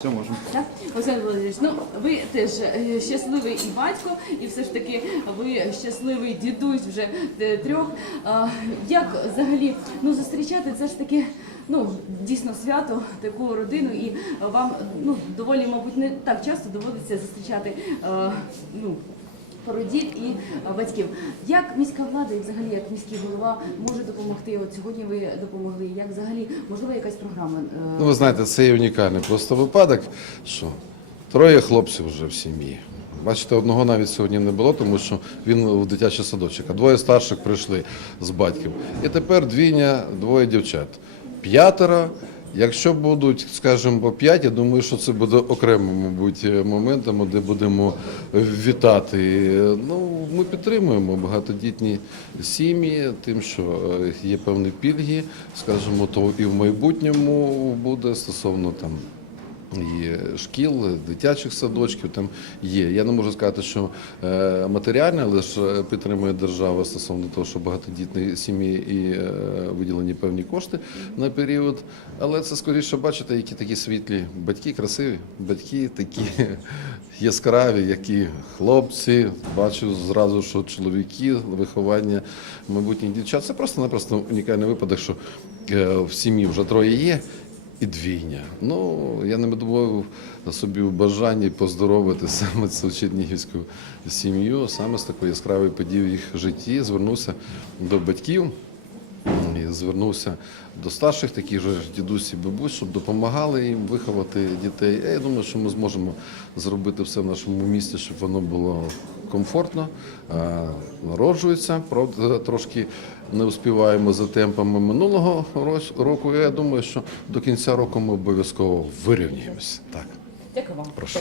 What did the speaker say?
Все можемо. Так, Олександр Володимирович, ну ви теж е, щасливий і батько, і все ж таки ви щасливий дідусь вже е, трьох. А, Як взагалі ну зустрічати це ж таки ну дійсно свято, таку родину, і вам ну доволі, мабуть, не так часто доводиться зустрічати е, ну. Породіль і е, батьків. Як міська влада і взагалі як міський голова може допомогти? От сьогодні ви допомогли. Як взагалі можливо якась програма? е, Ну, ви знаєте, це є унікальний просто випадок, що троє хлопців вже в сім'ї. Бачите, одного навіть сьогодні не було, тому що він в дитячий садочок, а двоє старших прийшли з батьків. І тепер двійня, двоє дівчат. П'ятеро. Якщо будуть, скажімо, по п'ять, я думаю, що це буде окремим, мабуть, моментом, де будемо вітати. Ну, ми підтримуємо багатодітні сім'ї, тим, що е, є певні пільги, скажімо, то і в майбутньому буде стосовно там. І шкіл, дитячих садочків там є. Я не можу сказати, що е, матеріальне, ж е, підтримує держава стосовно того, що багатодітні сім'ї і е, виділені певні кошти на період. Але це скоріше бачите, які такі світлі батьки, красиві, батьки такі яскраві, які хлопці. Бачу зразу, що чоловіки, виховання майбутніх дівчат. Це просто-напросто унікальний випадок, що в сім'ї вже троє є. І двійня. Ну, я не відмовив собі в бажанні поздоровити саме цю чернігівську сім'ю, саме з такої яскравої події в їх житті. Звернувся до батьків і звернувся до старших, таких же дідусь і бабусь, щоб допомагали їм виховати дітей. Я думаю, що ми зможемо зробити все в нашому місті, щоб воно було комфортно. Народжується, правда, трошки не успіваємо за темпами минулого року. Я думаю, що до кінця року ми обов'язково вирівняємося. Так. Дякую вам. Прошу.